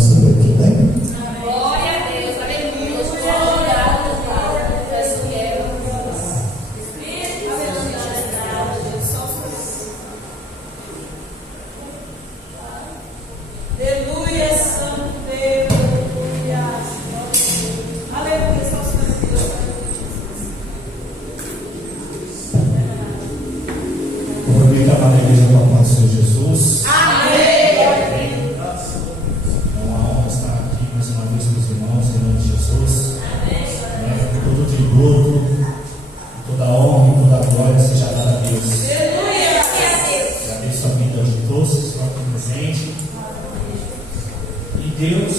saber, tudo bem? Glória a Deus, aleluia. Aleluia, Santo Deus, aleluia. Aleluia, Santo Deus. Aproveita a igreja com a paz do Senhor Jesus. Amém. É uma honra estar aqui mais uma vez com os irmãos, em nome de Jesus. Amém. Todo tributo, toda honra e toda glória seja dada a Deus. Aleluia, Agradeço a vida de todos que estão aqui presentes. E Deus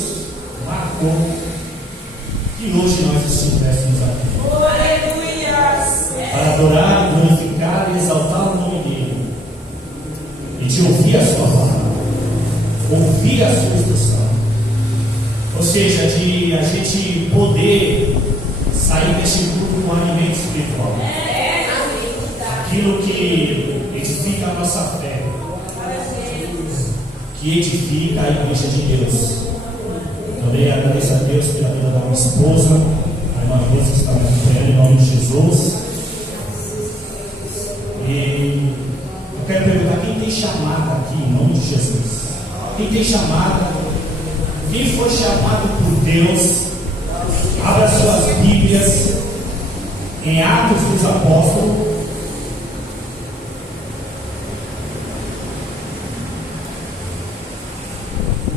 marcou que hoje nós estivéssemos aqui aleluia. para adorar, glorificar e exaltar o nome dele, e de ouvir a sua palavra, ouvir a sua instrução, ou seja, de a gente poder sair deste grupo com alimento espiritual, aquilo que edifica a nossa fé, que edifica a igreja de Deus. Também agradeço a Deus pela vida da minha esposa, a irmã Rosa que está me acompanhando, em nome de Jesus. E eu quero perguntar: quem tem chamada aqui em nome de Jesus? Quem tem chamada? Quem foi chamado por Deus? Abra suas Bíblias em Atos dos Apóstolos.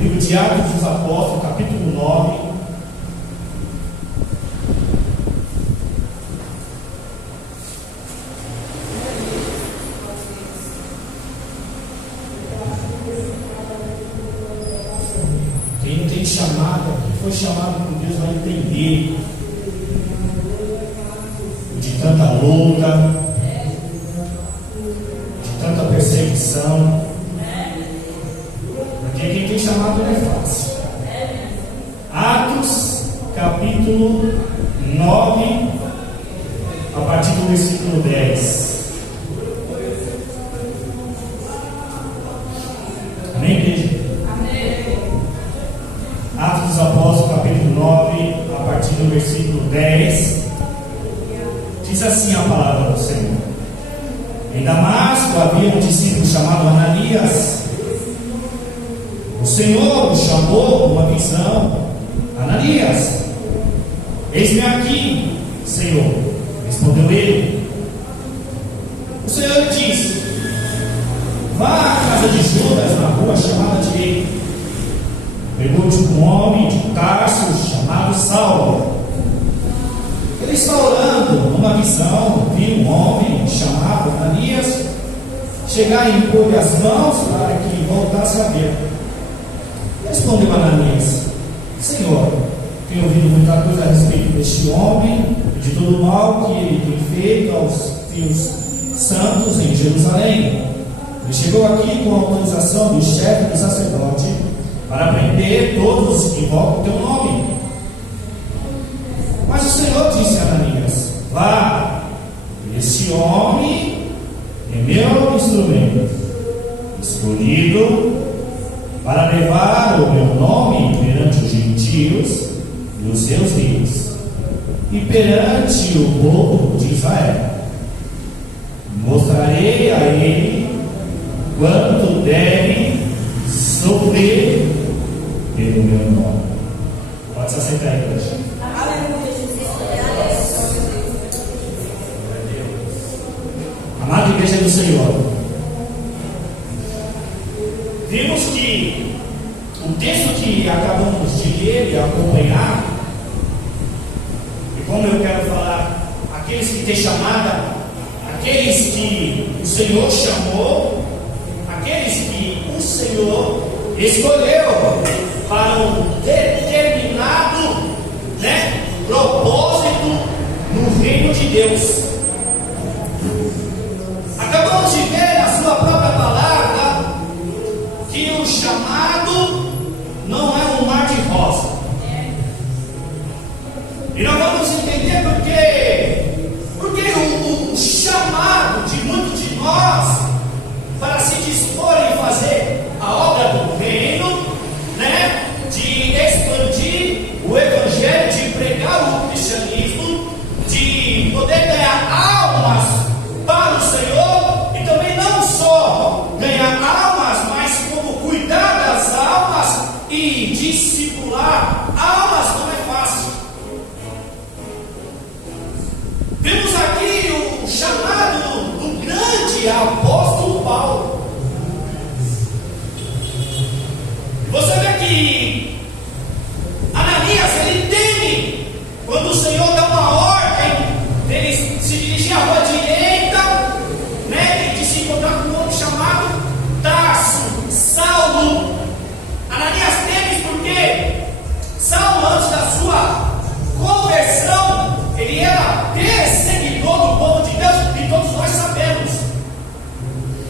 Livro de Atos dos Apóstolos, capítulo 9. Quem não tem chamada, quem foi chamado por Deus, vai entender de tanta luta, de tanta perseguição. Porque quem tem chamado não é fácil. Atos, capítulo 9, a partir do versículo 10. Amém, igreja? Amém. Atos dos Apóstolos, capítulo 9, a partir do versículo 10. Diz assim a palavra do Senhor: em Damasco havia um discípulo chamado Ananias. O Senhor o chamou numa visão: Ananias. Eis-me aqui, Senhor, respondeu ele. O Senhor lhe disse: vá à casa de Judas, na rua chamada Direita. Pergunte um homem de Tarso chamado Saulo. Ele está orando. Numa visão, viu um homem chamado Ananias chegar e impor-lhe as mãos para que voltasse a ver. Respondeu Ananias: Senhor, tenho ouvido muita coisa a respeito deste homem e de todo o mal que ele tem feito aos teus santos em Jerusalém. Ele chegou aqui com a autorização do chefe do sacerdote para prender todos os que invocam o teu nome. Mas o Senhor disse a Ananias: vá, este homem é meu instrumento, escolhido para levar o meu nome perante os gentios e os seus reis, e perante o povo de Israel. Mostrarei a ele quanto deve sofrer pelo meu nome. Pode se aceitar aí, igreja. Amada igreja do Senhor, vimos que o texto que acabamos de ler e acompanhar, e como eu quero falar, aqueles que têm chamada, aqueles que o Senhor chamou, aqueles que o Senhor escolheu para um determinado, propósito no reino de Deus. Acabamos de ver na sua própria palavra que o chamado não é um mar de rosa. E nós vamos entender porque o chamado de muitos de nós para se dispor em fazer a obra do reino, de de apóstolo Paulo. Você vê que Ananias, ele teme quando o Senhor dá uma ordem dele se dirigir à rua direita, né, e de se encontrar com um homem chamado Tarso, Saulo. Ananias teme porque Saulo, antes da sua conversão, ele era perseguidor do povo de Deus, e todos nós sabemos.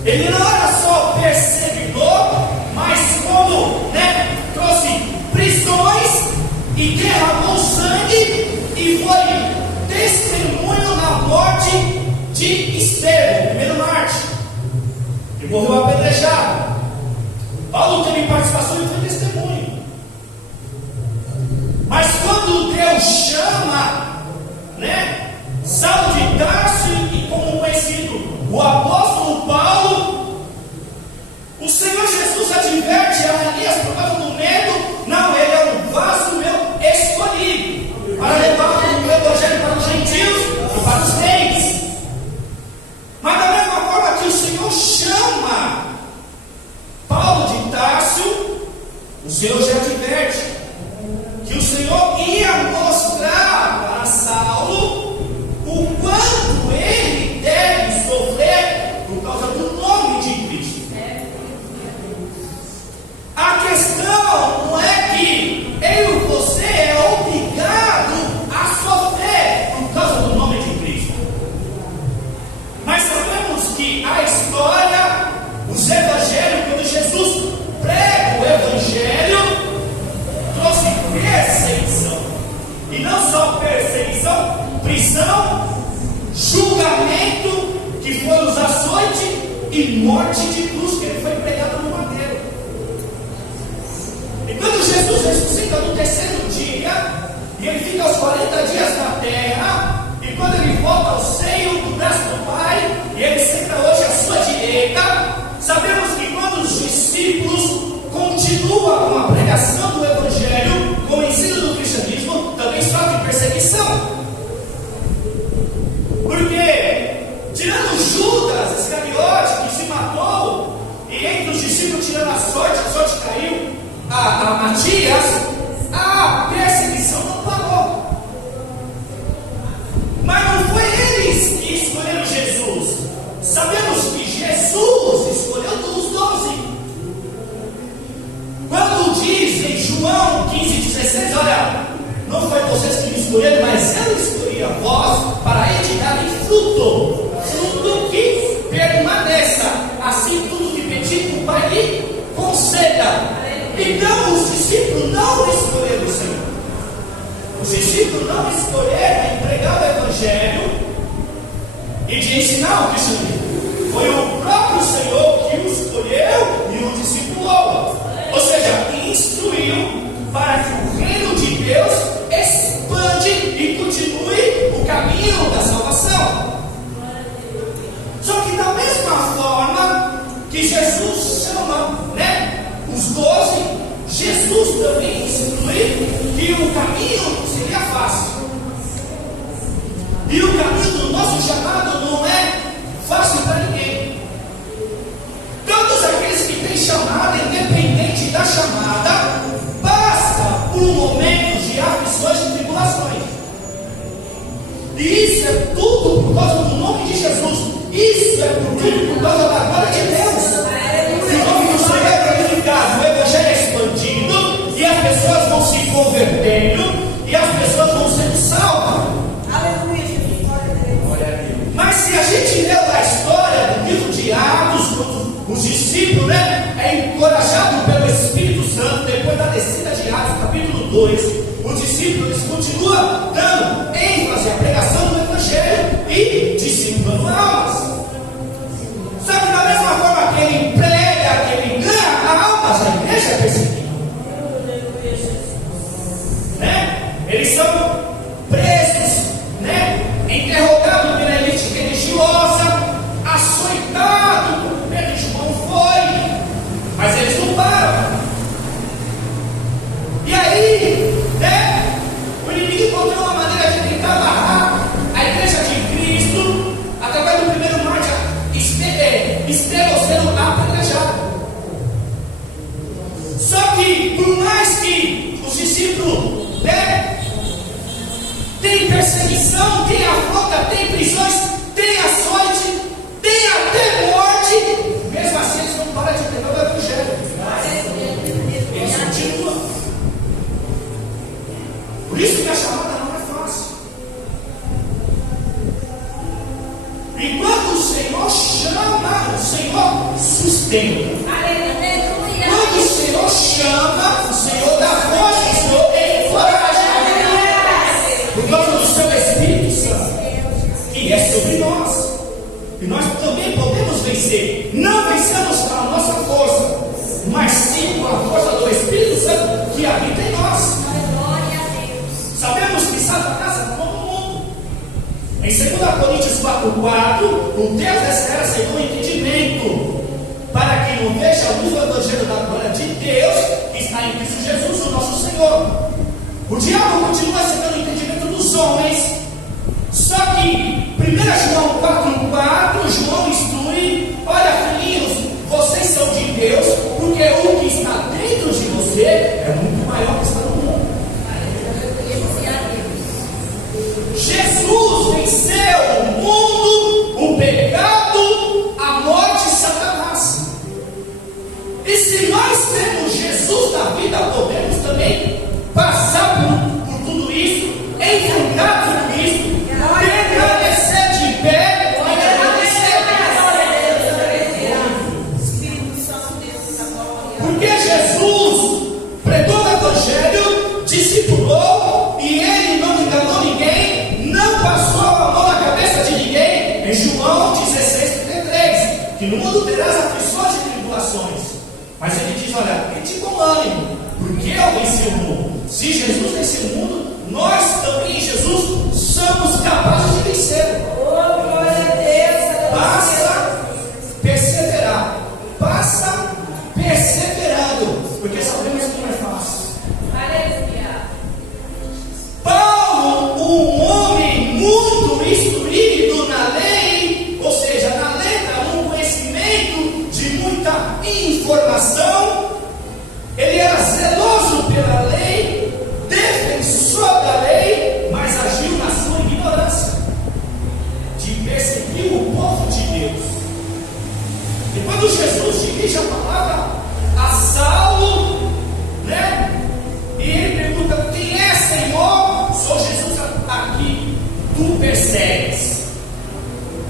Ele não era só perseguidor, mas como, né, trouxe prisões e derramou sangue e foi testemunho na morte de Estevão, o primeiro mártir, que morreu apedrejado. Paulo teve participação e foi testemunho. Mas quando Deus chama, né, Saulo de Tarso e como conhecido o apóstolo Paulo, o Senhor Jesus adverte a Ananias por causa do medo. Não, ele é um vaso meu escolhido para levar o evangelho para os gentios e para os reis. Mas da mesma forma que o Senhor chama Paulo de Tarso, o Senhor já adverte que o Senhor ia mostrar para Saulo o quanto ele deve sofrer por causa do nome de Cristo. A questão não é que eu e você é obrigado a sofrer por causa do nome de Cristo. Mas sabemos que a história, os evangelhos, quando Jesus prega o evangelho, trouxe perseguição. E não só perseguição, prisão, julgamento, que foi os açoites, e morte de cruz, que ele foi pregado no madeiro. E quando Jesus ressuscita no terceiro dia, e ele fica aos 40 dias na terra, e quando ele volta ao seio do braço do Pai, e ele senta hoje à sua direita, sabemos que quando os discípulos continuam com a pregação do Evangelho, com o ensino do cristianismo, também sofrem perseguição. Porque, tirando Judas Iscariote, que se matou, e entre os discípulos tirando a sorte caiu a Matias, a perseguição não parou. Mas não foi eles que escolheram Jesus. Sabemos que Jesus escolheu os 12. Quando diz em João 15,16, olha, não foi vocês que me escolheram, mas eu escolhi a vós para ele darem fruto, fruto que permaneça. Assim tudo que pedir o Pai lhe conceda. Então os discípulos não escolheram o Senhor. Os discípulos não escolheram pregar o Evangelho e de ensinar o cristianismo. Foi o próprio Senhor que o escolheu e o discipulou. Ou seja, instruiu para que o reino de Deus expande e continue o caminho da salvação. Só que da mesma forma que Jesus chama, né, os 12, Jesus também instrui que o caminho não seria fácil. E o caminho do nosso chamado não é fácil para ninguém. Todos aqueles que têm chamada, independente da chamada, passa por momentos de aflições e tribulações. E isso é tudo por causa do nome de Jesus. Isso é tudo por causa da glória de Deus. O nome do Senhor é glorificado, o Evangelho é expandido, e as pessoas vão se convertendo, e as pessoas vão sendo salvas. Aleluia, Jesus. Glória a Deus. Mas se a gente lê a história do livro de Atos, os discípulos, né, é encorajado pelo Espírito Santo, depois da descida de Atos, capítulo 2, os discípulos continuam dando ênfase à pregação do Evangelho e discipulando almas. Só que da mesma forma que ele prega, que ele ganha almas, a igreja é perseguida. Né? Eles são presos, né, interrogados pela elite religiosa, açoitados como Pedro e João foi, mas eles não param. Estevão sendo apedrejado. Só que, por mais que os discípulos tem perseguição, tem afronta, tem prisões, tem açoite, tem até morte, mesmo assim eles não param de pregar o Evangelho. Eles continuam. Por isso que a chamada não é fácil. E quando o Senhor chama, o Senhor sustenta. Quando o Senhor chama, o Senhor dá força, o Senhor encoraja. Por causa do seu Espírito Santo, que é sobre nós. E nós também podemos vencer. Não vencemos com a nossa força, mas sim com a força do Espírito Santo que habita em nós. Sabemos que Satanás é todo mundo. Em 2 Coríntios 4:4, o Deus dessa era segundo o entendimento, para que não veja a luz do Evangelho da glória de Deus, que está em Cristo Jesus, o nosso Senhor. O diabo continua cegando o entendimento dos homens. Só que 1 João 4:4, João instrui: olha, filhinhos, vocês são de Deus, porque o que está dentro de você é muito maior que está no mundo. Jesus venceu o mundo, o pecado, a morte e Satanás. E se nós temos Jesus na vida, podemos também passar por tudo isso, enfrentar tudo isso, permanecer de pé e permanecer. Porque Jesus pregou o Evangelho, discipulou, e ele não enganou ninguém, não passou a mão na cabeça de ninguém. Em João 16:33, que no mundo terás aflições e tribulações, mas ele diz: olha, tem bom ânimo, porque eu venci o mundo. Se Jesus venceu o mundo, nós também em Jesus somos capazes de vencer. Basta perseverar. Passa perseverando, porque sabemos que não é fácil. Paulo, um homem muito instruído na lei, ou seja, na letra, um conhecimento de muita informação, ele era zeloso pela lei, defensor da lei, mas agiu na sua ignorância, de perseguir o povo de Deus. E quando Jesus dirige a palavra a Saulo, e ele pergunta: quem é, Senhor? Sou Jesus aqui, tu persegues.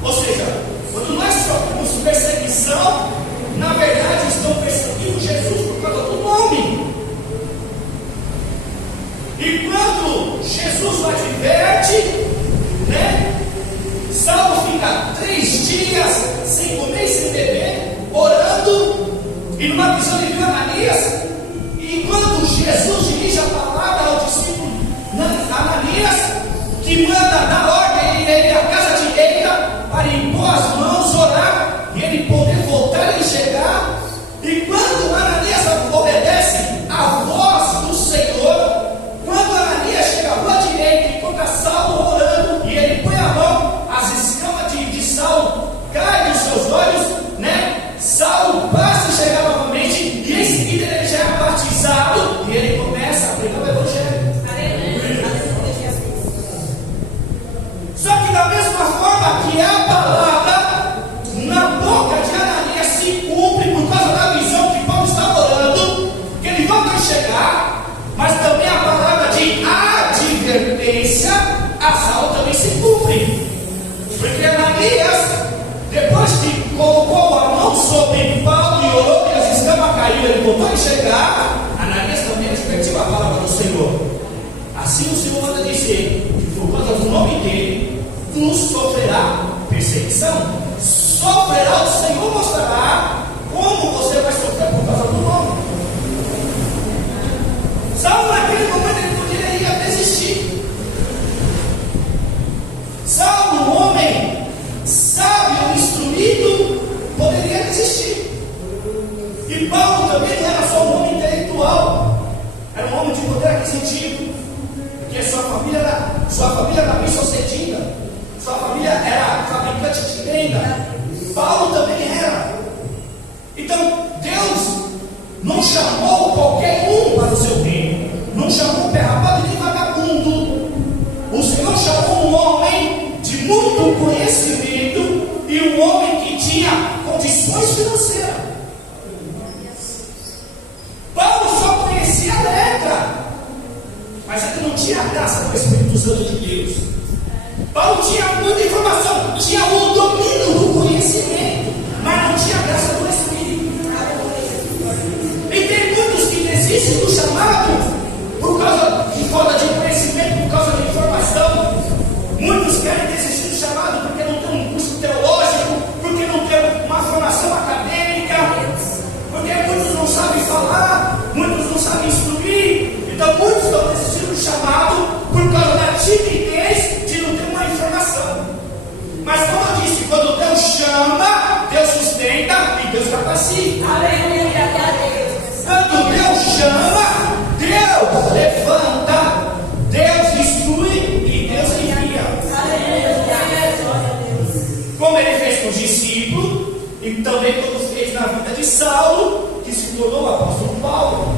Ou seja, quando nós sofremos perseguição, na verdade estão perseguindo Jesus por causa do nome. E quando Jesus o adverte, Saulo fica 3 dias sem comer e sem beber, orando, e numa visão ele viu Ananias. E quando Jesus dirige a palavra ao discípulo Ananias, que manda dar ordem ele à casa direita para impor as mãos, orar, e ele poder voltar e chegar. E quando Ananias obedece à voz do Senhor, quando Ananias chega à rua direita, encontra Saulo orando, e ele põe a mão, as escamas de Saulo caem dos seus olhos, Saulo passa a chegar novamente, e em seguida ele já é batizado, e ele começa a pregar o Evangelho. Só que da mesma forma que a palavra na boca de Ananias se cumpre por causa da visão que Paulo está orando, que ele volta a chegar, mas também a palavra de advertência a Saulo também se cumpre. Porque Ananias, depois que colocou a mão sobre Paulo e orou, e as escamas caíram, ele voltou a enxergar, Ananias também advertiu a palavra do Senhor. Assim o Senhor manda dizer que por causa do nome dele, tu sofrerá perseguição. Sofrerá, o Senhor mostrará como você vai sofrer por causa do nome. Saulo naquele momento ele poderia desistir. Saulo, um homem sábio, instruído, poderia desistir. E Paulo também não era só um homem intelectual, era um homem de poder aquisitivo, porque sua família era bem sucedida, sua família era fabricante de tenda. Paulo também era. chamou qualquer um para o seu reino. Não chamou pé rapado nem vagabundo. O Senhor chamou um homem de muito conhecimento e um homem que tinha condições financeiras. Paulo só conhecia a letra, mas ele não tinha a graça do Espírito Santo de Deus. Paulo tinha muita informação, tinha o domínio do conhecimento, mas não tinha a graça do Espírito. E tem muitos que desistem do chamado por causa de falta de conhecimento, por causa de informação. Muitos querem desistir do chamado porque não tem um curso teológico, porque não tem uma formação acadêmica, porque muitos não sabem falar, muitos não sabem instruir. Então muitos estão desistindo do chamado por causa da timidez de não ter uma informação. Mas como eu disse, quando Deus chama, Deus sustenta e Deus capacita. Quando Deus chama, Deus levanta, Deus instrui e Deus envia. Como ele fez com os discípulos e também como fez na vida de Saulo, que se tornou o apóstolo Paulo.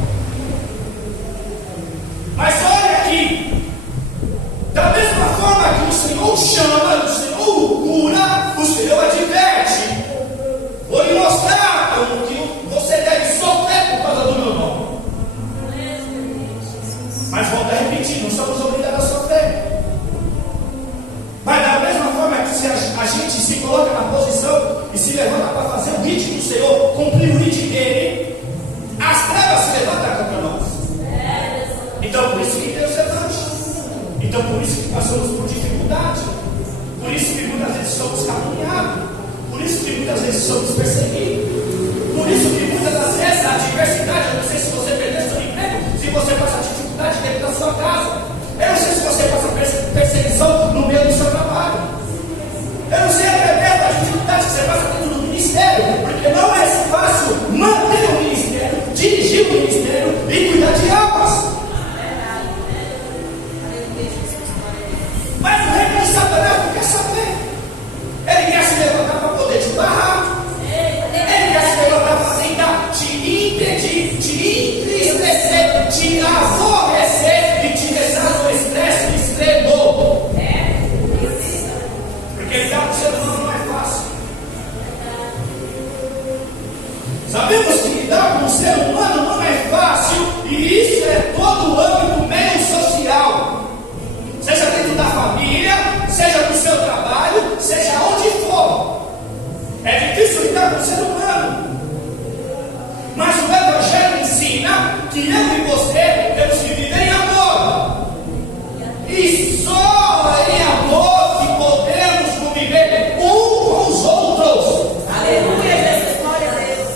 Mas olha aqui, da mesma forma que o Senhor chama, o Senhor o cura, o Senhor adverte. Vou lhe mostrar como que você deve sofrer por causa do meu nome. Mas volto a repetir, não somos obrigados a sofrer. Mas da mesma forma que se a gente se coloca na posição e se levanta para fazer o ritmo do Senhor, cumprir o ritmo dele, as trevas se levantam contra nós. Então por isso que Deus levanta. Então por isso que passamos por dificuldade. Por isso que muitas vezes somos caluniados. Por isso que muitas vezes somos perseguidos. Por isso que muitas das vezes a adversidade, eu não sei se você perdeu seu emprego, se você passa dificuldade dentro da sua casa. Eu não sei se você passa perseguição no meio do seu trabalho. Eu não sei até mesmo a dificuldade que você passa dentro do ministério, porque não é fácil manter o ministério, dirigir o ministério e cuidar de almas. Mas o reino de Satanás não quer saber. Ele quer se levantar para poder te barrar. Ele quer se levantar para tentar te impedir, te entristecer, te aborrecer e te deixar no estresse extremo. Porque lidar com o ser humano não é fácil. Sabemos que lidar com o ser humano não é fácil, e isso é todo o âmbito meio social. Seja dentro da família, seja no seu trabalho, seja onde for. É difícil lidar com o ser humano. Mas o Evangelho ensina que eu e você temos que viver em amor. E só em amor que podemos conviver um com os outros. Aleluia, glória a Deus.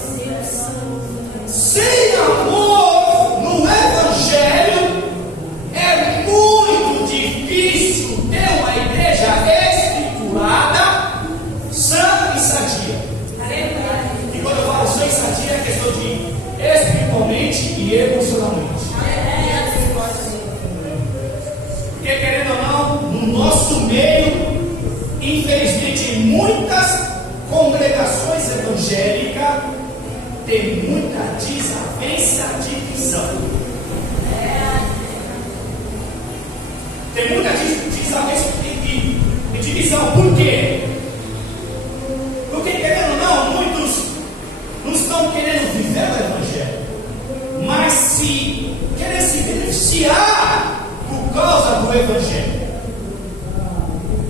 Sem amor no Evangelho é muito difícil ter uma igreja estruturada, sã e sadia. E quando eu falo sã e sadia, é questão de espiritualmente e emocionalmente. Porque, querendo ou não, no nosso meio, infelizmente, em muitas congregações evangélicas, tem muita desavença, divisão. Tem muita desavença e divisão. Por quê? Porque, querendo ou não, muitos não estão querendo viver o Evangelho, mas se querem se beneficiar por causa do Evangelho.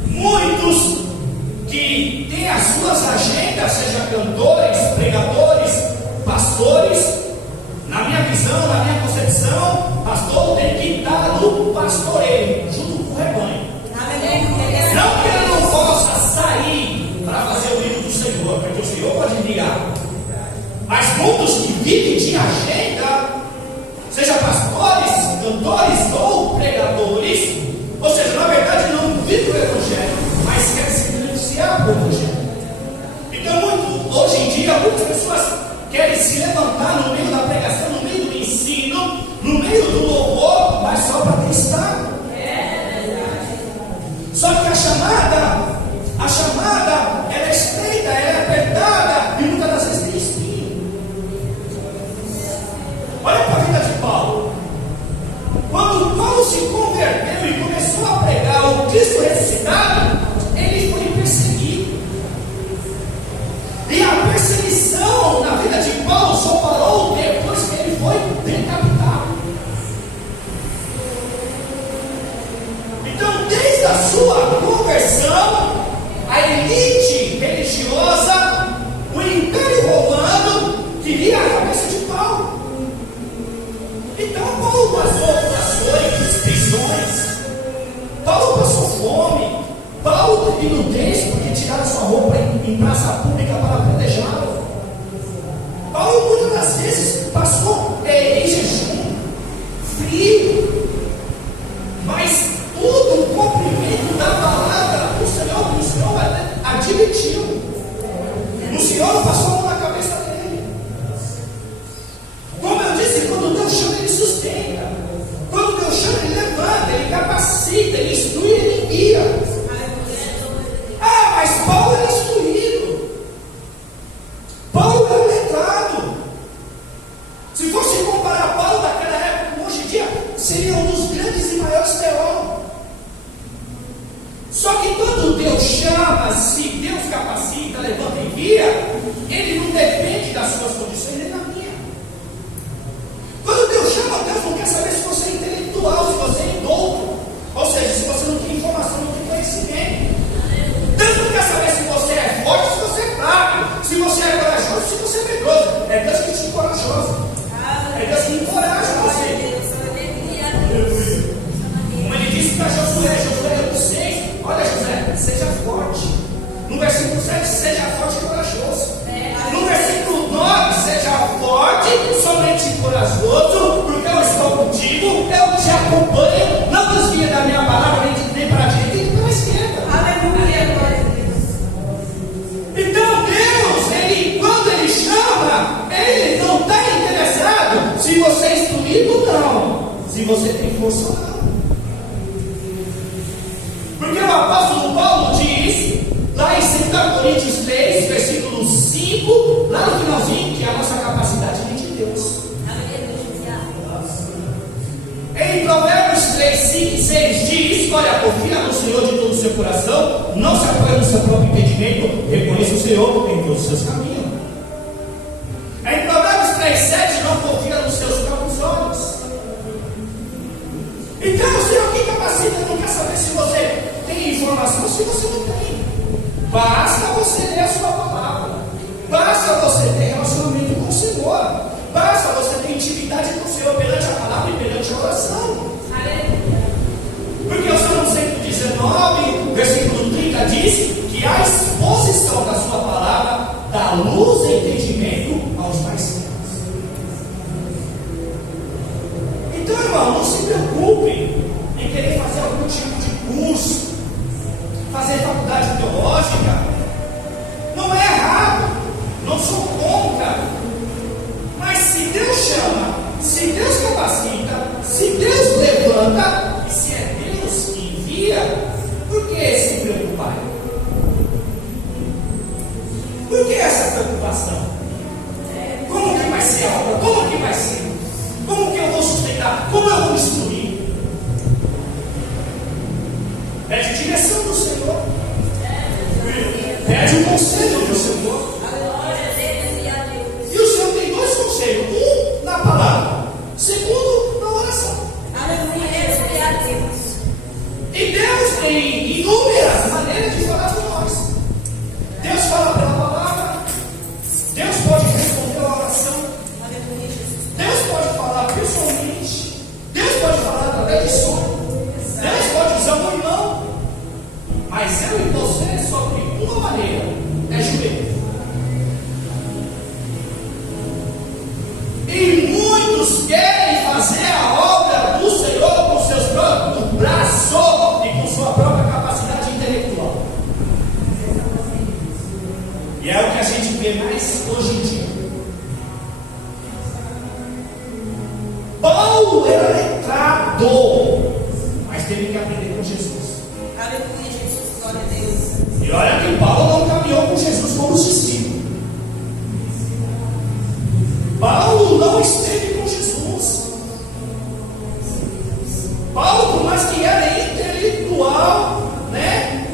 Muitos que têm as suas agendas, seja cantores, pregadores, pastores. Na minha visão, na minha concepção, pastor tem que estar no pastoreio, junto com o rebanho. Não que ele não possa sair para fazer o livro do Senhor, porque o Senhor pode enviar. Mas muitos que vivem de agenda, seja pastores, cantores ou pregadores, ou seja, na verdade não vivem o Evangelho, mas querem se beneficiar do Evangelho. Então, hoje em dia, muitas pessoas querem se levantar no meio da pregação, no meio do ensino, no meio do louvor, mas só para testar. Só que a chamada, ela é estreita, ela é apertada e muitas das vezes tem espinho. perseguição na vida de Paulo só parou depois que ele foi decapitado. Então, desde a sua conversão, a elite religiosa, o Império Romano queria a cabeça de Paulo. Então Paulo passou por açoites, prisões, Paulo passou fome, Paulo teve nudez porque tiraram sua roupa em praça pública para apedrejá-lo. Paulo muitas das vezes passou em jejum, frio, mas tudo o cumprimento da palavra o Senhor admitiu. O Senhor passou a mão na cabeça dele. Como eu disse, quando Deus chama, Ele sustenta. Quando Deus chama, Ele levanta, Ele capacita, Ele instrui, Ele envia. Ah, mas Paulo era instruído. Paulo era letrado. Se fosse comparar Paulo daquela época com hoje em dia, seria um dos grandes e maiores teólogos. Só que quando Deus chama, se Deus capacita, levanta e envia, Ele não depende das suas condições nem da minha. Quando Deus chama, Deus não quer saber se você é intelectual, se você é douto, ou seja, se você não tem informação, não tem conhecimento. Deus não quer saber se você é forte, se você é fraco, se você é corajoso, se você é medroso. É Deus que te encorajosa. É Deus que encoraja você. Como Ele disse para Josué 6, olha, José, seja forte. No versículo 7, seja forte e corajoso. No versículo 9, seja forte, somente corajoso, porque eu estou contigo, eu te acompanho, não desvia da minha palavra, nem para a direita, nem para a esquerda. Aleluia, glória a Deus. Então Deus, quando Ele chama, Ele não está interessado se você é instruído ou não, se você tem força ou não. Porque o apóstolo Paulo diz, lá em 2 Coríntios 3, versículo 5, lá no finalzinho, que a nossa capacidade vem de Deus. Em Provérbios 3, 5 e 6 diz, olha, confia no Senhor de todo o seu coração, não se apoie no seu próprio entendimento, reconheça o Senhor em todos os seus caminhos. Em Provérbios 3, 7, não confia nos seus próprios olhos. Então o Senhor que capacita não quer saber se você tem informação, se você não tem. Basta você ler a sua palavra. Basta você ter relacionamento com o Senhor. Basta você ter intimidade com o Senhor perante a palavra e perante a oração. Porque o Salmo 119, versículo 30 diz que a exposição da sua palavra dá luz e entendimento aos mais simples. Então, irmão, não se preocupe em querer fazer algum tipo de curso, fazer faculdade teológica. Não é errado, não sou contra. Mas se Deus chama, se Deus capacita, se Deus levanta, e se é Deus que envia, por que se preocupar? Por que essa preocupação? Como que vai ser a obra? Como que vai ser? Como que eu vou sustentar? Como eu vou instruir? Pede direção do Senhor. Pede o conselho do Senhor. E o Senhor tem dois conselhos: um na palavra, segundo na oração. E Deus tem inúmeras maneiras de falar com nós. Deus fala pela palavra. Deus pode responder a oração. Deus pode falar pessoalmente. Deus pode falar através de sonho. Deus pode usar um irmão. Mas eu e você só tem uma maneira: é joelho. E muitos querem fazer a obra do Senhor com seus próprios braços e com sua própria capacidade intelectual. E é o que a gente vê mais hoje em dia. Paulo era letrado, mas teve que aprender com Jesus. Aleluia, Jesus, glória a Deus. E olha que Paulo não caminhou com Jesus como os discípulos. Paulo não esteve com Jesus. Paulo, por mais que era intelectual, né?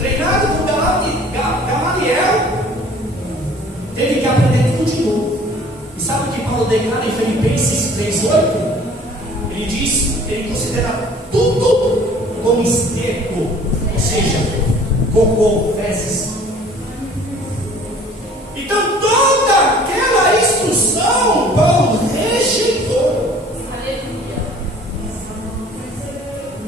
Treinado por Gamaliel, teve que aprender tudo de novo. E sabe o que Paulo declara em Filipenses 3,8? Ele diz que ele considera tudo como esterco, ou seja, cocô, fezes. Então toda aquela instrução Paulo rejeitou.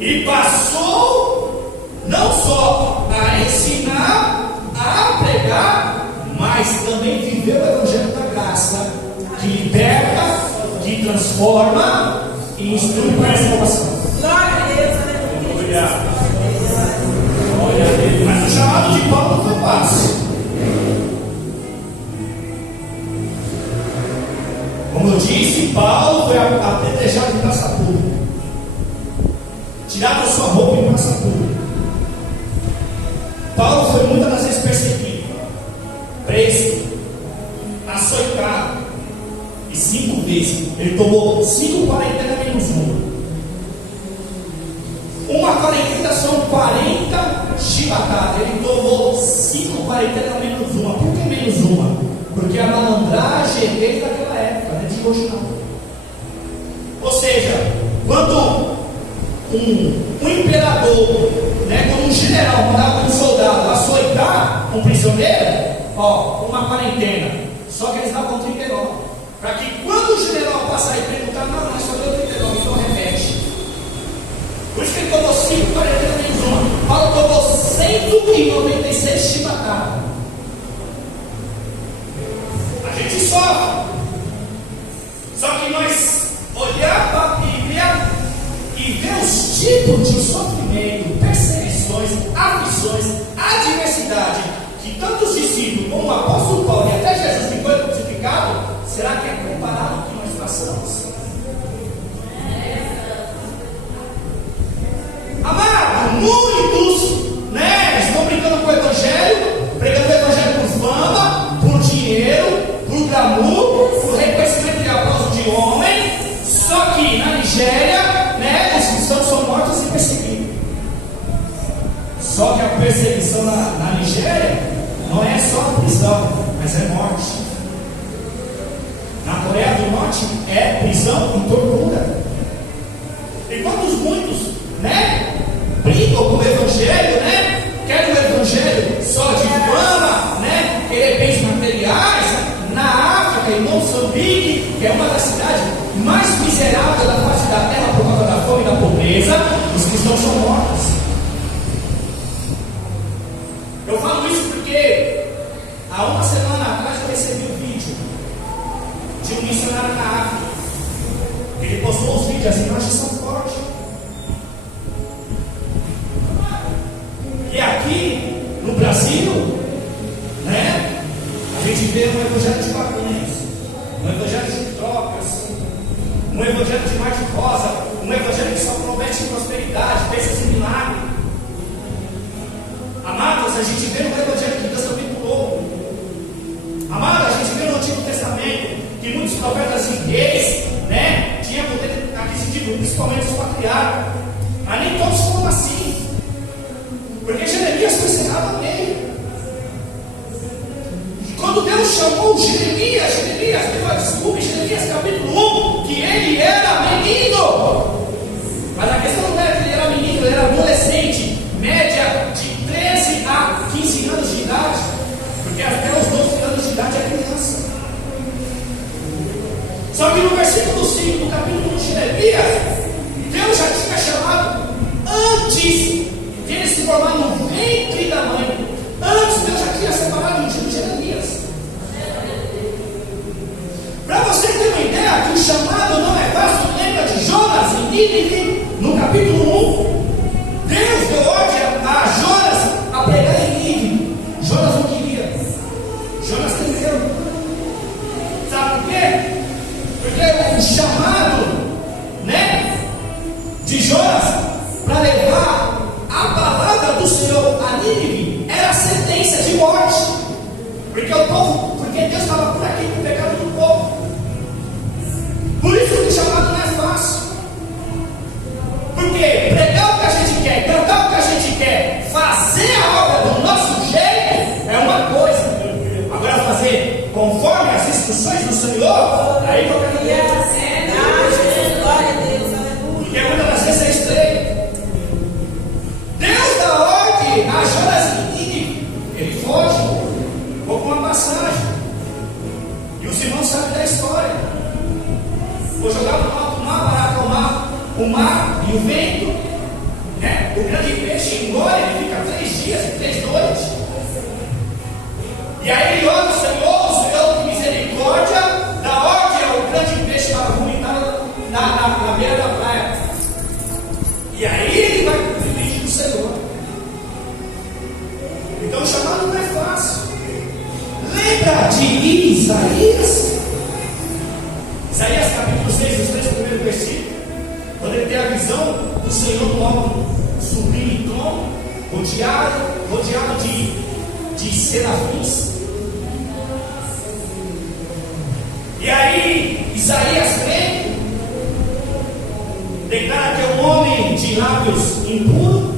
E passou não só a ensinar, a pregar, mas também viveu o evangelho da graça, que liberta, que transforma e instrui para a salvação. Glória a Deus, aleluia. Mas o chamado de Paulo não foi fácil. Como eu disse, Paulo foi apedrejado em praça pública, tirado a sua roupa em praça pública. Paulo foi muitas das vezes perseguido, preso, açoitado, e 5 vezes ele tomou 5 quarentenas menos uma quarentena são 40 chibatadas, ele tomou 5 quarentenas menos uma. Por que menos uma? Porque a malandragem é desde aquela época, não é de hoje não. Ou seja, quando um imperador, quando um general mandava um soldado açoitar um prisioneiro, uma quarentena, só que eles davam 39, para que quando o general passar e perguntar, não, só deu 39, então repete. Por isso que ele tomou 5 quarentenas menos uma. Paulo tomou 196 chibatadas. A gente sofre. Só que nós olhar para a Bíblia e ver os tipos de sofrimento, perseguições, aflições, adversidade que tanto os discípulos como o apóstolo Paulo e até Jesus que foi crucificado, será que é comparado ao que nós passamos? Amado, muitos estão brincando com o evangelho, pregando o evangelho por fama, por dinheiro, por glamour, por reconhecimento e aplauso de homem. Só que na Nigéria, os cristãos são mortos e perseguidos. Só que a perseguição na Nigéria não é só a prisão, mas é morte. Na Coreia do Norte é prisão e tortura. Enquanto os muitos brincam com o evangelho, querem o evangelho só de fama, querer bens materiais. Na África, em Moçambique, que é uma das cidades mais miseráveis da face da terra por causa da fome e da pobreza, os cristãos são mortos. Eu falo isso porque há uma semana atrás eu recebi um vídeo de um missionário na África. Ele postou os vídeos, as imagens são fortes. E aqui no Brasil, a gente vê um evangelho de barulhos, um evangelho de trocas, um evangelho de mar de rosa, um evangelho que só promete prosperidade, bênçãos e milagre. Amados, a gente vê no evangelho que Deus também pulou. Amados, a gente vê no Antigo Testamento que muitos profetas e reis, tinham poder aquisitivo, principalmente os patriarcas, mas nem todos foram assim. Porque Jeremias foi encerrado no meio. E quando Deus chamou Jeremias deu a desculpa em Jeremias capítulo 1 que ele era menino. Mas a questão não era que ele era menino, ele era adolescente, média de 13 a 15 anos de idade. Porque até os 12 anos de idade é criança. Só que no versículo 5 do capítulo 1 de Jeremias, Deus já tinha chamado antes de ele se formar no ventre da mãe. Antes Deus já tinha separado o dia de Jeremias. Para você ter uma ideia que o chamado não é fácil, lembra de Jonas em Nínive, no capítulo 1. Deus deu ordem a Jonas a pregar em Nínive. Jonas não queria. Jonas temeu. Sabe por quê? Porque o chamado de Jonas para levar a palavra do Senhor a Nínive era a sentença de morte, porque Deus estava por aqui com o pecado do povo. Por isso que o chamado não é fácil, porque pregar o que a gente quer, cantar o que a gente quer, fazer a obra do nosso jeito é uma coisa, agora fazer com conforme as instruções do Senhor, aí eu quero ver. Glória a Deus, aleluia. Porque muitas das vezes é estranho. Deus dá ordem a Jonas e ele foge. Vou com uma passagem. E os irmãos sabem da história. Vou jogar no alto do mar para acalmar o mar e o vento. Né? O grande peixe engole, ele fica 3 dias e 3 noites. E aí ele ora, Senhor de misericórdia, dá ordem ao grande peixe para vomitar na beira da praia. E aí ele vai pedir o Senhor. Então o chamado não é fácil. Lembra de Isaías? Isaías capítulo 6, os 3 primeiros versículos. Quando ele tem a visão do Senhor no alto, subindo em trono, rodeado de serafins. E aí, Isaías crente declara que é um homem de lábios impuros.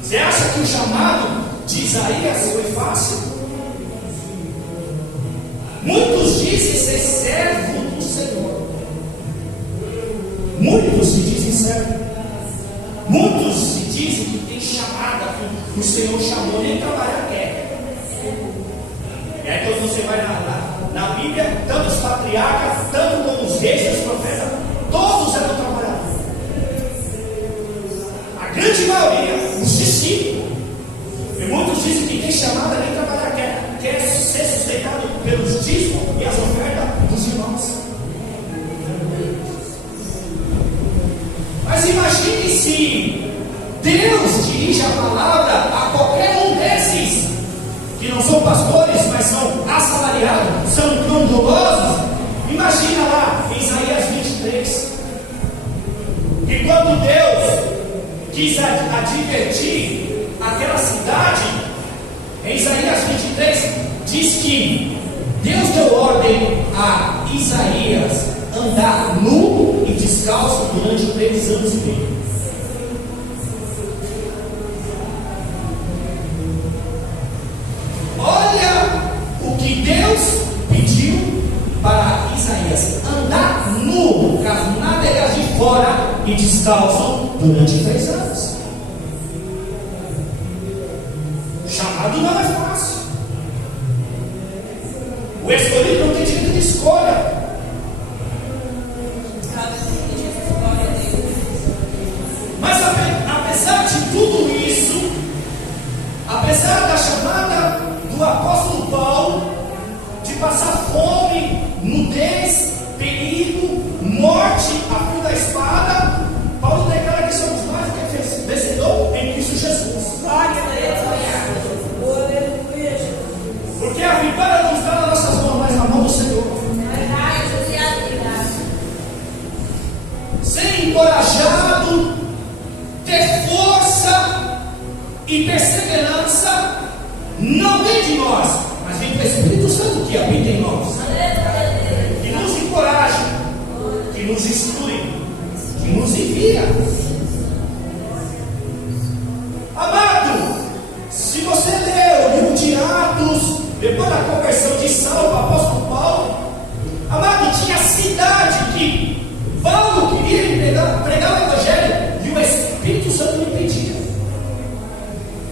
Você acha que o chamado de Isaías foi fácil? Muitos dizem ser servo do Senhor. Muitos se dizem servo. Muitos se dizem que tem chamada, que o Senhor chamou, nem trabalhar quer. E aí quando você vai na Bíblia, tanto os patriarcas, tanto como os reis e os profetas, todos eram trabalhadores. A grande maioria, os discípulos. E muitos dizem que tem chamada, nem trabalhar quer ser sustentado pelos dízimos e as ofertas dos irmãos. Mas imagine se Deus dirige a palavra a qualquer um desses que não são pastores, mas são assalariados, são clamorosos. Imagina lá em Isaías 23, que quando Deus quis advertir aquela cidade, em Isaías 23 diz que Deus deu ordem a Isaías andar nu e descalço durante 3 anos e meio. Olha o que Deus pediu para Isaías: andar nu, com as nádegas de fora e descalço durante 3 anos. O chamado não é fácil. O escolhido não tem direito de escolha. Mas apesar de tudo isso, apesar da chamada do apóstolo Paulo de passar fome, nudez, perigo, morte a fio da espada, Paulo declara que somos mais do que vencedor em Cristo Jesus. Porque a vitória não está nas nossas mãos, mas na mão do Senhor. Ser encorajado, ter força e perseverança não vem de nós, mas vem do Espírito Santo que habita em nós, que nos encoraja, que nos instrui, que nos envia. Amado, se você ler o livro de Atos, depois da conversão de Saulo, o apóstolo Paulo, amado, tinha cidade que Paulo queria pregar o Evangelho e o Espírito Santo lhe impedia.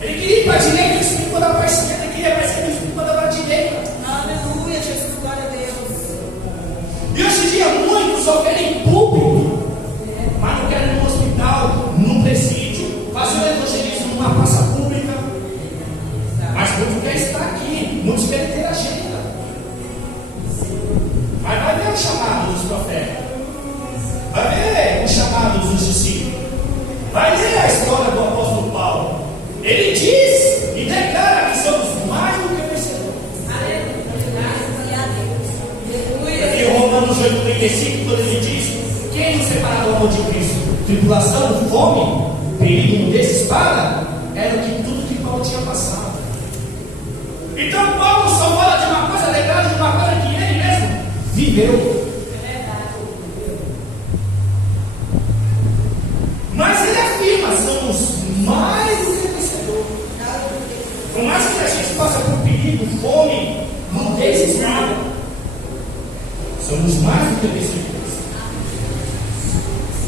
Ele queria ir para a direita, o Espírito mandava para a esquerda, ele queria para a esquerda, o Espírito mandava para a direita. Aleluia, Jesus, glória a Deus. E hoje em dia muitos só querem público, mas não querem no hospital, no presídio, fazer o evangelismo numa praça pública. Mas muitos querem estar aqui, muitos querem ter agenda. Mas vai ver o chamado dos profetas, vai ver o chamado dos discípulos, vai ler a história do apóstolo Paulo. Ele diz e declara que somos mais do que vencedores. Aleluia. Em Romanos 8,35, quando ele diz: quem nos separará do amor de Cristo? Tribulação, fome, perigo, nudez, espada? Era tudo que Paulo tinha passado. Então Paulo só fala de uma coisa, declara de uma coisa que ele mesmo viveu. Mas ele afirma: somos mais do que vencedores. Por mais que a gente passe por perigo, perigo, fome, nudez e espada. Somos mais do que vencedores.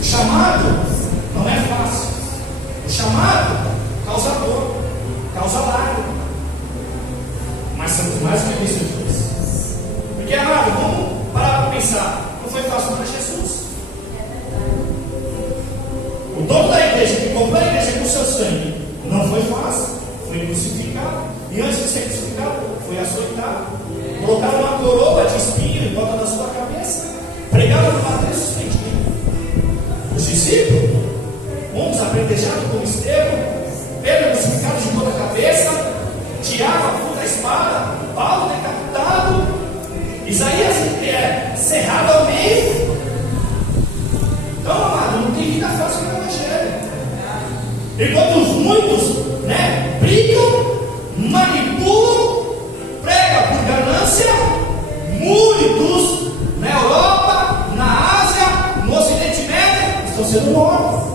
O chamado não é fácil. O chamado causa dor, causa lágrima. Mas somos mais do que vencedores. Porque, amado, vamos parar para pensar. Não foi fácil para Jesus. O dono da igreja, que comprou a igreja com seu sangue, não foi fácil. Foi crucificado. E antes de ser crucificado, foi açoitado. Colocaram uma coroa de espinho em volta da sua cabeça. Pregaram no madeiro suspendido. Os discípulos, uns apedrejados como Estevão, Pedro crucificado de ponta cabeça, Tiago a fio da espada, Paulo decapitado, Isaías cerrado ao meio. Então, amado, não tem vida fácil no Evangelho. Enquanto os muitos brigam, manipulam, pregam por ganância, muitos na Europa, na Ásia, no Ocidente Médio, estão sendo mortos.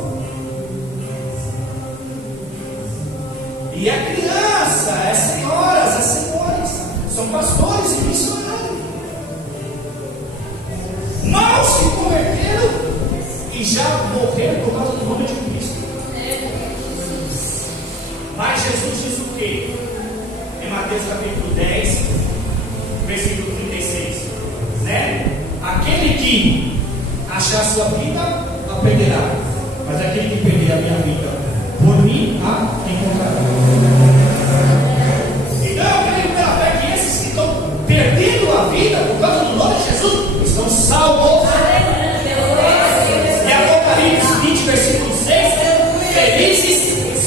E a criança, as senhoras, as senhores, são pastores e missionários. Mal se converteram e já morreram por causa do nome de Cristo. Mas Jesus diz o quê? Em Mateus capítulo 10, versículo 36, aquele que achar sua vida, a perderá, mas aquele que perder a minha vida, por mim, a encontrará. Então eu creio pela fé que esses que estão perdendo a vida por causa do nome de Jesus, estão salvos. E Apocalipse 20, versículo 6, felizes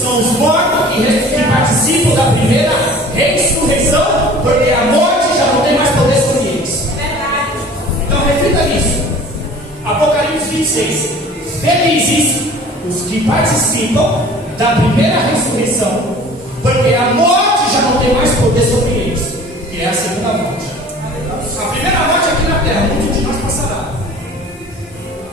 são os mortos que participam da primeira ressurreição, porque a morte já não tem mais poder sobre eles. Então reflita nisso. Apocalipse 26, felizes os que participam da primeira ressurreição, porque a morte já não tem mais poder sobre eles, que é a segunda morte. A primeira morte aqui na terra, muitos de nós passará.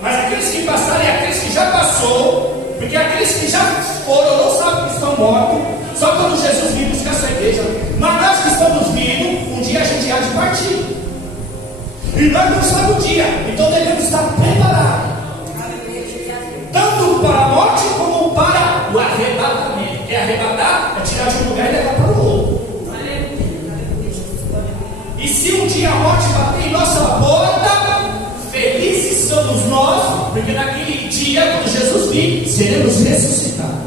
Mas aqueles que passarem, aqueles que já passou, porque aqueles que já foram não sabem que estão mortos, só quando Jesus vir buscar a sua igreja. Mas nós que estamos vivos, um dia a gente há de partir. E nós não sabemos o dia, então devemos estar preparados, tanto para a morte como para o arrebatamento. Que arrebatar é tirar de um lugar e levar para o outro. E se um dia a morte bater em nossa porta, felizes somos nós, porque naquele dia, quando Jesus vir, seremos ressuscitados.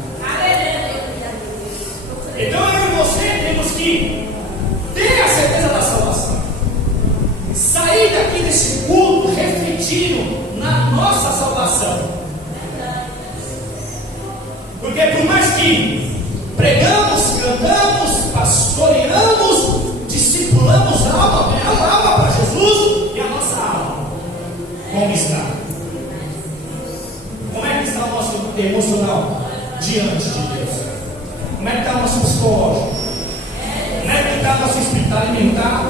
Então eu e você temos que ter a certeza da salvação, sair daqui desse culto refletindo na nossa salvação. Porque por mais que pregamos, cantamos, pastoreamos, discipulamos a alma para Jesus, e a nossa alma, como está? Como é que está o nosso emocional diante de Deus? Como é que está o nosso psicológico? Como é que está o nosso espírito alimentado?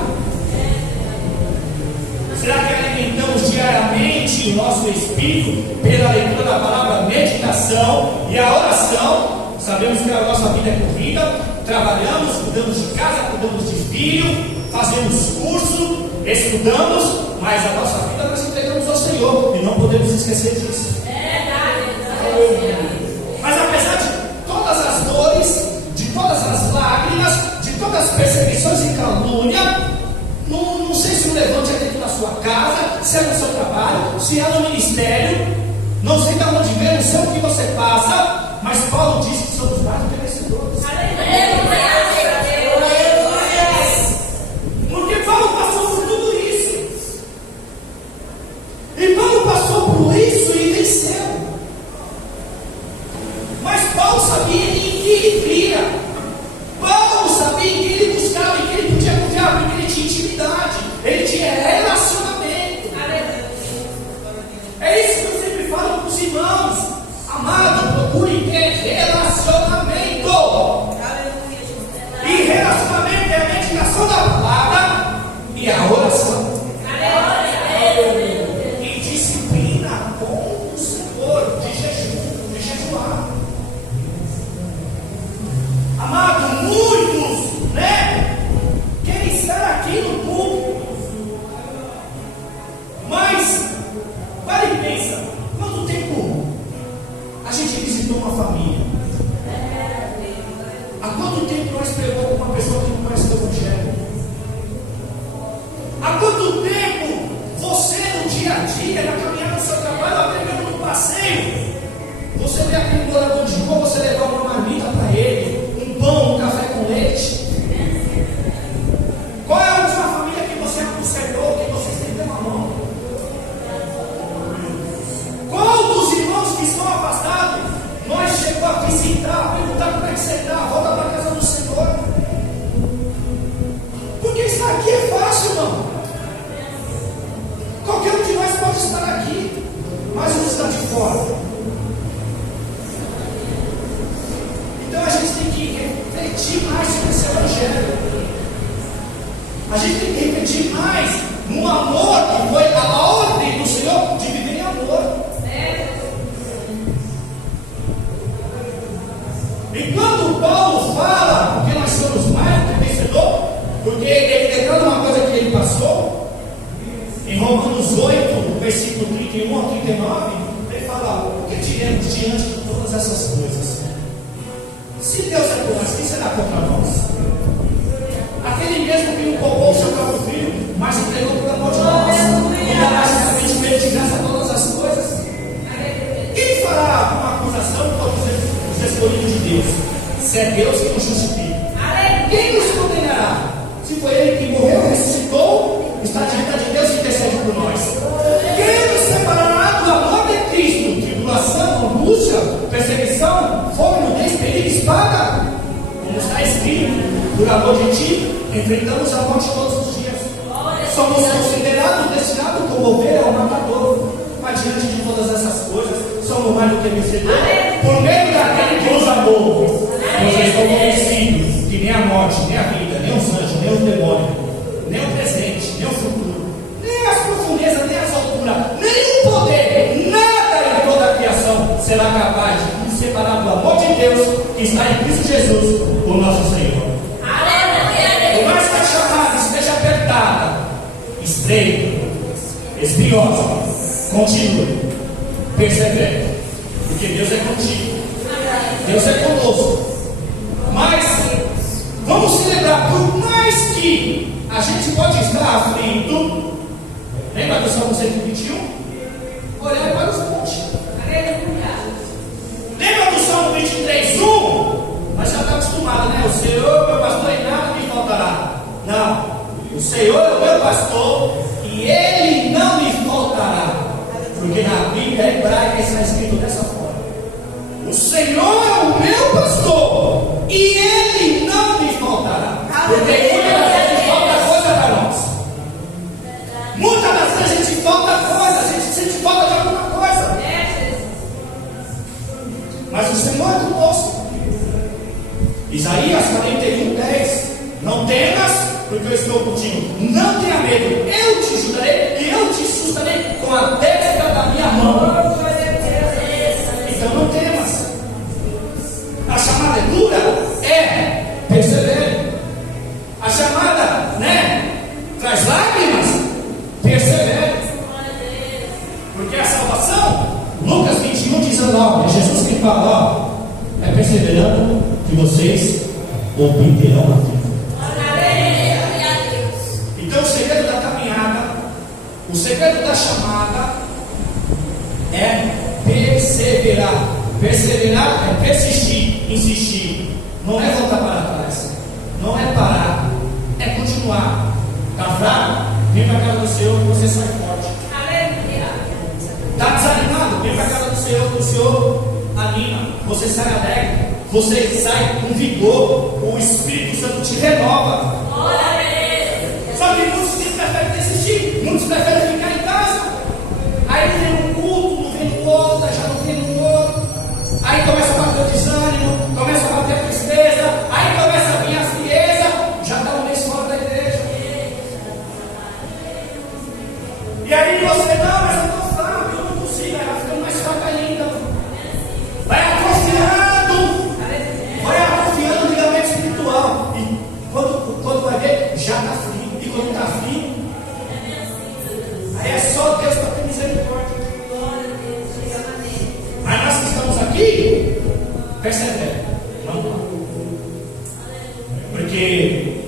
Será que alimentamos diariamente o nosso espírito pela leitura da palavra, meditação e a oração? Sabemos que a nossa vida é corrida, trabalhamos, cuidamos de casa, cuidamos de filho, fazemos curso, estudamos, mas a nossa vida nós entregamos ao Senhor e não podemos esquecer disso. Mas apesar de todas as dores, de todas as lágrimas, de todas as perseguições e calúnia, não sei se o levante é dentro da sua casa, se é no seu trabalho, se é no ministério, não sei de onde vem, não sei o que você passa, mas Paulo diz que somos mais do que vencedores. Porque Paulo passou por tudo isso. E Paulo passou por isso e venceu. Mas Paulo sabia em que ele cria. Paulo sabia em que ele buscava, em que ele podia confiar, porque ele tinha intimidade, ele tinha relacionamento. É isso que eu sempre falo para os irmãos. Amado, procure ter relacionamento. A gente tem que repetir mais no amor, que foi a ordem do Senhor de viver em amor. E quando Paulo fala que nós somos mais do que vencedor, porque ele declara uma coisa que ele passou, em Romanos 8, versículo 31 a 39, ele fala: o que diremos diante de todas essas coisas? Se Deus é por nós, quem será contra nós? Aquele mesmo que não poupou o seu próprio filho, mas entregou por amor de nós, e dará justamente para ele de graça todas as coisas. Quem fará uma acusação contra os escolhidos de Deus? Se é Deus que nos justifica. Quem nos condenará? Se foi Ele que morreu, ressuscitou, está diante de Deus que intercede por nós. Quem nos separará do amor de Cristo? Tribulação, angústia, perseguição, fome, nudez, perigo, espada? Como está escrito: por amor de ti, enfrentamos a morte todos os dias. Somos considerados destinados como ovelha ao matador. Mas diante de todas essas coisas, somos mais do que vencedores por meio daquele que nos amou. Vocês estão convencidos que nem a morte, nem a vida, nem os anjos, nem os demônios, nem o presente, nem o futuro, nem as profundezas, nem as alturas, nem o poder, nada em toda a criação será capaz de nos separar do amor de Deus que está em Cristo Jesus, o nosso Senhor. Por mais que a chamada esteja apertada, estreita, espinhosa, continue, persevere, porque Deus é contigo, Deus é conosco. Mas vamos celebrar, por mais que a gente pode estar aflito. Lembra do Salmo 121? Olhar para os montes. Lembra do Salmo 23, 1? Nós já estamos acostumados, né? O Senhor, meu pastor, e nada me faltará. Não, o Senhor é o meu pastor e Ele não me faltará. Porque na Bíblia hebraica está escrito dessa forma: o Senhor é o meu pastor e Ele não me faltará. Porque muitas vezes falta coisa para nós. Muitas das vezes a gente falta coisa, a gente sente falta de alguma coisa. Mas o Senhor é conosco. Isaías 41:10: não temas, porque eu estou contigo. Não tenha medo, eu te ajudarei e eu te sustentarei com a destra da minha mão. Então não temas. A chamada é dura? É. Persevere. A chamada, traz lágrimas? Persevere. Porque a salvação, Lucas 21:19, é Jesus que fala: é perseverando que vocês obterão a vida. Então o segredo da caminhada, o segredo da chamada é perseverar. Perseverar é persistir, insistir. Não é voltar para trás, não é parar, é continuar. Está fraco? Vem para a casa do Senhor que você sai forte. Está desanimado? Vem para a casa do Senhor que o Senhor anima. Você sai alegre, você sai com vigor. O Espírito Santo te renova. Só que muitos preferem desistir, muitos preferem ficar em casa. Aí vem um culto, não vem no outro, já não vem no outro. Aí começa a bater o desânimo, começa a bater a tristeza, aí começa a vir a frieza, já está um mês fora da igreja. E aí você, não, mas eu estou fraco, eu não consigo, aí vai ficando mais fraco ainda. Vai atrofiando o ligamento espiritual. E quando vai ver, já está frio. E quando está frio, aí é só Deus para ter misericórdia. Mas nós que estamos aqui, persevere, não dá. Porque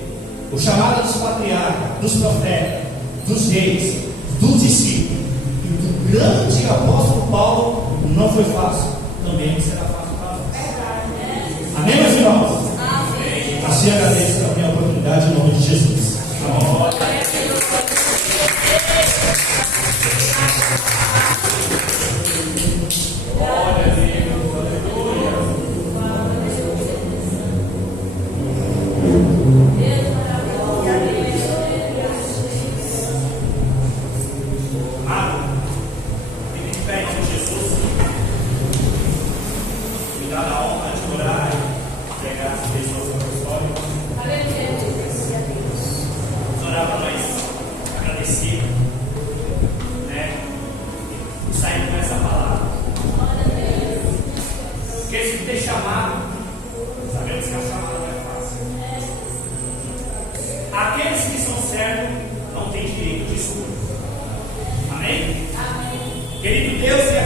o chamado dos patriarcas, dos profetas, dos reis, dos discípulos e do grande apóstolo Paulo não foi fácil, também não será fácil para nós. Amém, meus irmãos? Amém. Assim agradeço também a oportunidade em nome de Jesus. Amém. Aleluia. orar para nós agradecer, né? E saindo com essa palavra. Porque se ter chamado, sabemos que a chamada não é fácil. Aqueles que são servos não têm direito de escolha. Amém? Amém. Querido Deus,